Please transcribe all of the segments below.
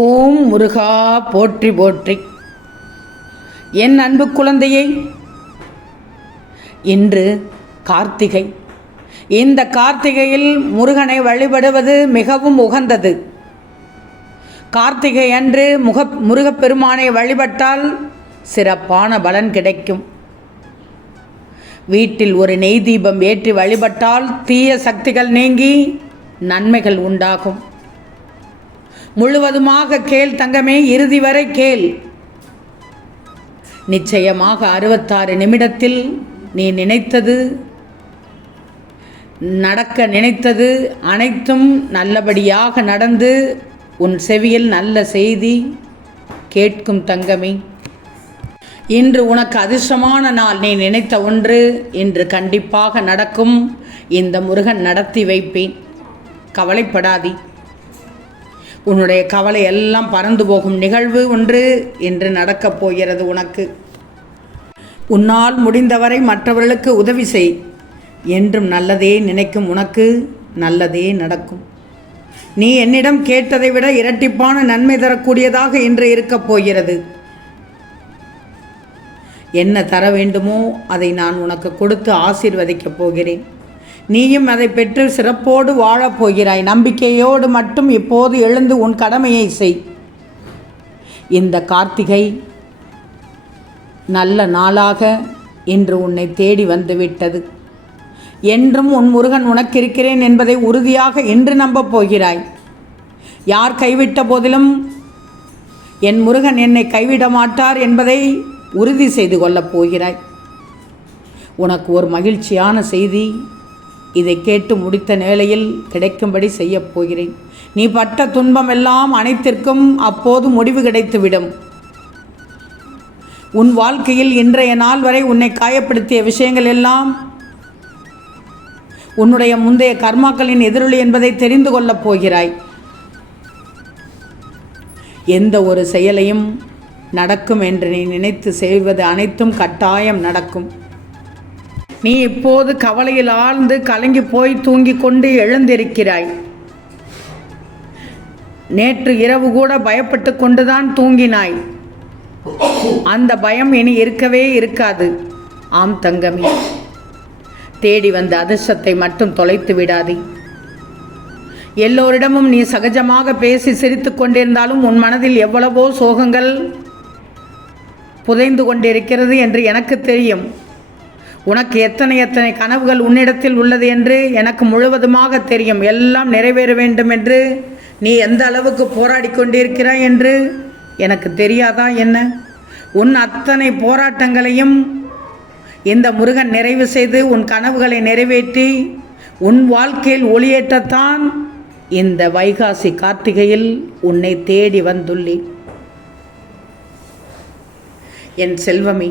ஓம் முருகா போற்றி போற்றி. என் அன்பு குழந்தையை, இன்று கார்த்திகை. இந்த கார்த்திகையில் முருகனை வழிபடுவது மிகவும் உகந்தது. கார்த்திகை அன்று முருகப்பெருமானை வழிபட்டால் சிறப்பான பலன் கிடைக்கும். வீட்டில் ஒரு நெய் தீபம் ஏற்றி வழிபட்டால் தீய சக்திகள் நீங்கி நன்மைகள் உண்டாகும். முழுவதுமாக கேள் தங்கமே, இறுதி வரை கேள். நிச்சயமாக 66 நிமிடத்தில் நீ நினைத்தது நடக்க நினைத்தது அனைத்தும் நல்லபடியாக நடந்து உன் செவியில் நல்ல செய்தி கேட்கும் தங்கமே. இன்று உனக்கு அதிர்ஷ்டமான நாள். நீ நினைத்த ஒன்று இன்று கண்டிப்பாக நடக்கும். இந்த முருகன் நடத்தி வைப்பேன், கவலைப்படாதே. உன்னுடைய கவலை எல்லாம் பறந்து போகும் நிகழ்வு ஒன்று இன்று நடக்கப் போகிறது உனக்கு. உன்னால் முடிந்தவரை மற்றவர்களுக்கு உதவி செய். என்றும் நல்லதே நினைக்கும் உனக்கு நல்லதே நடக்கும். நீ என்னிடம் கேட்டதை விட இரட்டிப்பான நன்மை தரக்கூடியதாக இன்று இருக்கப் போகிறது. என்ன தர வேண்டுமோ அதை நான் உனக்கு கொடுத்து ஆசீர்வதிக்கப் போகிறேன். நீயும் அதை பெற்று சிறப்போடு வாழப் போகிறாய். நம்பிக்கையோடு மட்டும் இப்போது எழுந்து உன் கடமையை செய். இந்த கார்த்திகை நல்ல நாளாக இன்று உன்னை தேடி வந்துவிட்டது. என்றும் உன் முருகன் உனக்கு இருக்கிறேன் என்பதை உறுதியாக இன்று நம்பப் போகிறாய். யார் கைவிட்ட போதிலும் என் முருகன் என்னை கைவிட மாட்டார் என்பதை உறுதி செய்து கொள்ளப் போகிறாய். உனக்கு ஒரு மகிழ்ச்சியான செய்தி இதை கேட்டு முடித்த நிலையில் கிடைக்கும்படி செய்யப் போகிறேன். நீ பட்ட துன்பம் எல்லாம் அனைத்திற்கும் அப்போது முடிவு கிடைத்துவிடும். உன் வாழ்க்கையில் இன்றைய நாள் வரை உன்னை காயப்படுத்திய விஷயங்கள் எல்லாம் உன்னுடைய முந்தைய கர்மாக்களின் எதிரொலி என்பதை தெரிந்து கொள்ளப் போகிறாய். எந்த ஒரு செயலையும் நடக்கும் என்று நீ நினைத்து செய்வது அனைத்தும் கட்டாயம் நடக்கும். நீ இப்போது கவலையில் ஆழ்ந்து கலங்கி போய் தூங்கிக் கொண்டு எழுந்திருக்கிறாய். நேற்று இரவு கூட பயப்பட்டு கொண்டுதான் தூங்கினாய். அந்த பயம் இனி இருக்கவே இருக்காது. ஆம் தங்கமே, தேடி வந்த அதிர்ஷ்டத்தை மட்டும் தொலைத்து விடாதே. எல்லோரிடமும் நீ சகஜமாக பேசி சிரித்து கொண்டிருந்தாலும் உன் மனதில் எவ்வளவோ சோகங்கள் புதைந்து கொண்டிருக்கிறது என்று எனக்கு தெரியும். உனக்கு எத்தனை கனவுகள் உன்னிடத்தில் உள்ளது என்று எனக்கு முழுவதுமாக தெரியும். எல்லாம் நிறைவேற வேண்டும் என்று நீ எந்த அளவுக்கு போராடி கொண்டிருக்கிறாய் என்று எனக்கு தெரியாதா என்ன? உன் அத்தனை போராட்டங்களையும் இந்த முருகன் நிறைவு செய்து உன் கனவுகளை நிறைவேற்றி உன் வாழ்க்கையில் ஒளியேற்றத்தான் இந்த வைகாசி கார்த்திகையில் உன்னை தேடி வந்துள்ளேன். என் செல்வமே,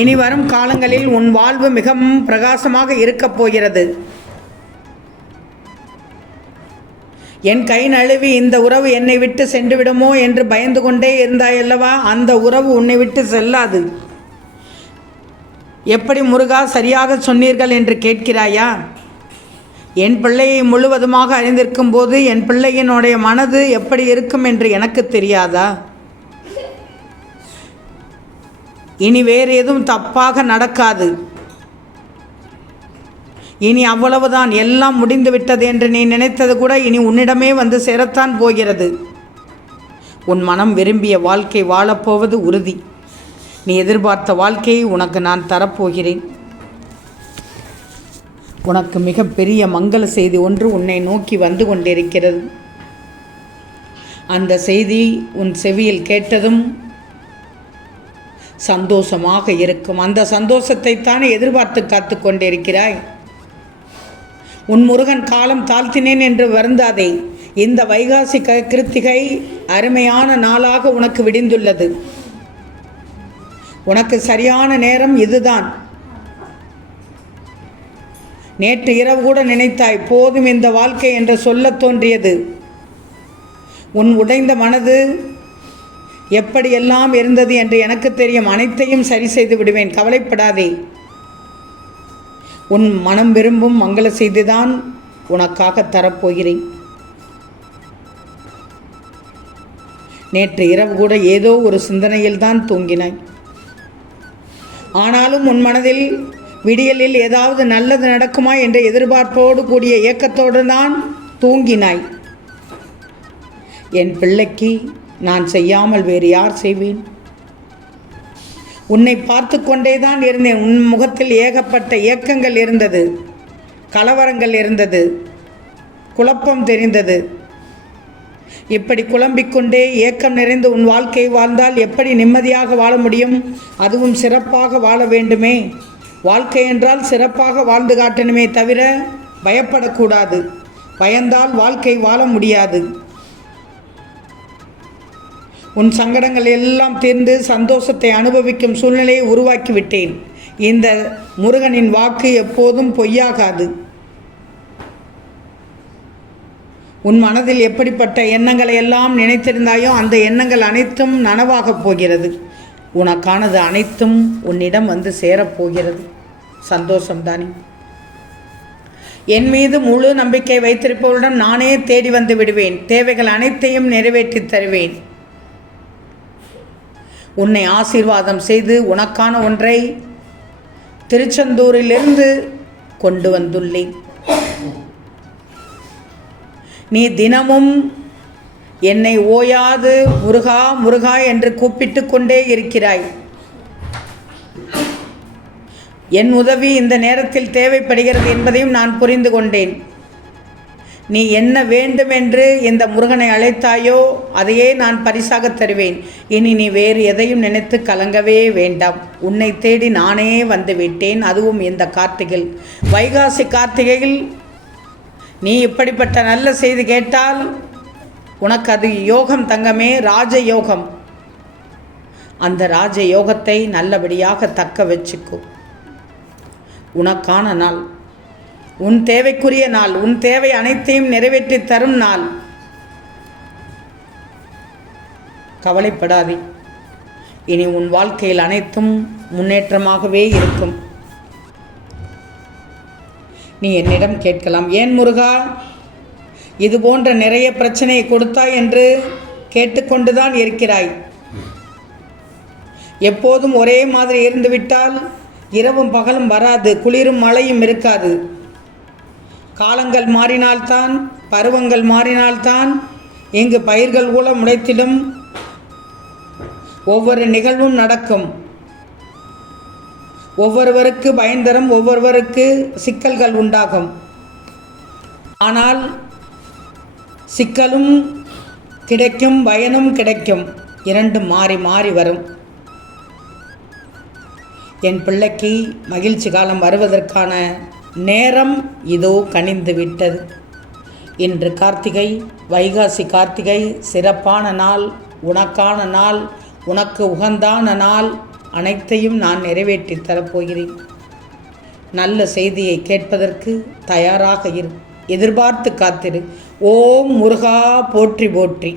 இனி வரும் காலங்களில் உன் வாழ்வு மிகவும் பிரகாசமாக இருக்கப் போகிறது. என் கை நழுவி இந்த உறவு என்னை விட்டு சென்று விடுமோ என்று பயந்து கொண்டே இருந்தாயல்லவா? அந்த உறவு உன்னை விட்டு செல்லாது. எப்படி முருகா சரியாக சொன்னீர்கள் என்று கேட்கிறாயா? என் பிள்ளையை முழுவதுமாக அறிந்திருக்கும் போது என் பிள்ளையினுடைய மனது எப்படி இருக்கும் என்று எனக்கு தெரியாதா? இனி வேறு எதுவும் தப்பாக நடக்காது. இனி அவ்வளவுதான், எல்லாம் முடிந்து விட்டது என்று நீ நினைத்தது கூட இனி உன்னிடமே வந்து சேரத்தான் போகிறது. உன் மனம் விரும்பிய வாழ்க்கை வாழப்போவது உறுதி. நீ எதிர்பார்த்த வாழ்க்கையை உனக்கு நான் தரப்போகிறேன். உனக்கு மிகப்பெரிய மங்கள செய்தி ஒன்று உன்னை நோக்கி வந்து கொண்டிருக்கிறது. அந்த செய்தி உன் செவியில் கேட்டதும் சந்தோஷமாக இருக்கும். அந்த சந்தோஷத்தை தானே எதிர்பார்த்து காத்து கொண்டிருக்கிறாய். உன் முருகன் காலம் தாழ்த்தினேன் என்று வருந்தாதே. இந்த வைகாசி கிருத்திகை அருமையான நாளாக உனக்கு விடிந்துள்ளது. உனக்கு சரியான நேரம் இதுதான். நேற்று இரவு கூட நினைத்தாய், போதும் இந்த வாழ்க்கை என்று சொல்ல தோன்றியது. உன் உடைந்த மனது எப்படியெல்லாம் இருந்தது என்று எனக்கு தெரியும். அனைத்தையும் சரி செய்து விடுவேன், கவலைப்படாதே. உன் மனம் விரும்பும் மங்கள செய்திதான் உனக்காக தரப்போகிறேன். நேற்று இரவு கூட ஏதோ ஒரு சிந்தனையில்தான் தூங்கினாய். ஆனாலும் உன் மனதில் விடியலில் ஏதாவது நல்லது நடக்குமா என்ற எதிர்பார்ப்போடு கூடிய ஏக்கத்தோடு தான் தூங்கினாய். என் பிள்ளைக்கு நான் செய்யாமல் வேறு யார் செய்வேன்? உன்னை பார்த்து கொண்டே தான் இருந்தேன். உன் முகத்தில் ஏகப்பட்ட ஏக்கங்கள் இருந்தது, கலவரங்கள் இருந்தது, குழப்பம் தெரிந்தது. இப்படி குழம்பிக்கொண்டே ஏக்கம் நிறைந்து உன் வாழ்க்கை வாழ்ந்தால் எப்படி நிம்மதியாக வாழ முடியும்? அதுவும் சிறப்பாக வாழ வேண்டுமே. வாழ்க்கை என்றால் சிறப்பாக வாழ்ந்து காட்டணுமே தவிர பயப்படக்கூடாது. பயந்தால் வாழ்க்கை வாழ முடியாது. உன் சங்கடங்கள் எல்லாம் தீர்ந்து சந்தோஷத்தை அனுபவிக்கும் சூழ்நிலையை உருவாக்கிவிட்டேன். இந்த முருகனின் வாக்கு எப்போதும் பொய்யாகாது. உன் மனதில் எப்படிப்பட்ட எண்ணங்களை எல்லாம் நினைத்திருந்தாயோ அந்த எண்ணங்கள் அனைத்தும் நனவாகப் போகிறது. உனக்கானது அனைத்தும் உன்னிடம் வந்து சேரப்போகிறது. சந்தோஷம்தானே? என் மீது முழு நம்பிக்கை வைத்திருப்பவரிடம் நானே தேடி வந்து விடுவேன். தேவைகள் அனைத்தையும் நிறைவேற்றி தருவேன். உன்னை ஆசீர்வாதம் செய்து உனக்கான ஒன்றை திருச்செந்தூரிலிருந்து கொண்டு வந்துள்ளேன். நீ தினமும் என்னை ஓயாது முருகா முருகா என்று கூப்பிட்டு கொண்டே இருக்கிறாய். என் உதவி இந்த நேரத்தில் தேவைப்படுகிறது என்பதையும் நான் புரிந்து கொண்டேன். நீ என்ன வேண்டுமென்று இந்த முருகனை அழைத்தாயோ அதையே நான் பரிசாக தருவேன். இனி நீ வேறு எதையும் நினைத்து கலங்கவே வேண்டாம். உன்னை தேடி நானே வந்து விட்டேன். அதுவும் இந்த கார்த்திகையில், வைகாசி கார்த்திகையில் நீ இப்படிப்பட்ட நல்ல செய்தி கேட்டால் உனக்கு அது யோகம் தங்கமே, ராஜயோகம். அந்த ராஜயோகத்தை நல்லபடியாக தக்க வச்சுக்கோ. உனக்கான நாள், உன் தேவைக்குரிய நாள், உன் தேவை அனைத்தையும் நிறைவேற்றி தரும் நாள். கவலைப்படாதே. இனி உன் வாழ்க்கையில் அனைத்தும் முன்னேற்றமாகவே இருக்கும். நீ என்னிடம் கேட்கலாம், ஏன் முருகா இது போன்ற நிறைய பிரச்சனையை கொடுத்தாய் என்று கேட்டுக்கொண்டுதான் இருக்கிறாய். எப்போதும் ஒரே மாதிரி இருந்துவிட்டால் இரவும் பகலும் வராது, குளிரும் மழையும் இருக்காது. காலங்கள் மாறினால்தான், பருவங்கள் மாறினால்தான் இங்கு பயிர்கள் கூட முளைத்திடும். ஒவ்வொரு நிகழ்வும் நடக்கும். ஒவ்வொருவருக்கு பயன்தரும், ஒவ்வொருவருக்கு சிக்கல்கள் உண்டாகும். ஆனால் சிக்கலும் கிடைக்கும், பயனும் கிடைக்கும். இரண்டும் மாறி மாறி வரும். என் பிள்ளைக்கு மகிழ்ச்சி காலம் வருவதற்கான நேரம் இதோ கனிந்து விட்டது. இன்று கார்த்திகை, வைகாசி கார்த்திகை, சிறப்பான நாள், உனக்கான நாள், உனக்கு உகந்தான நாள். அனைத்தையும் நான் நிறைவேற்றி தரப்போகிறேன். நல்ல செய்தியை கேட்பதற்கு தயாராக இரு. எதிர்பார்த்து காத்திரு. ஓம் முருகா போற்றி போற்றி.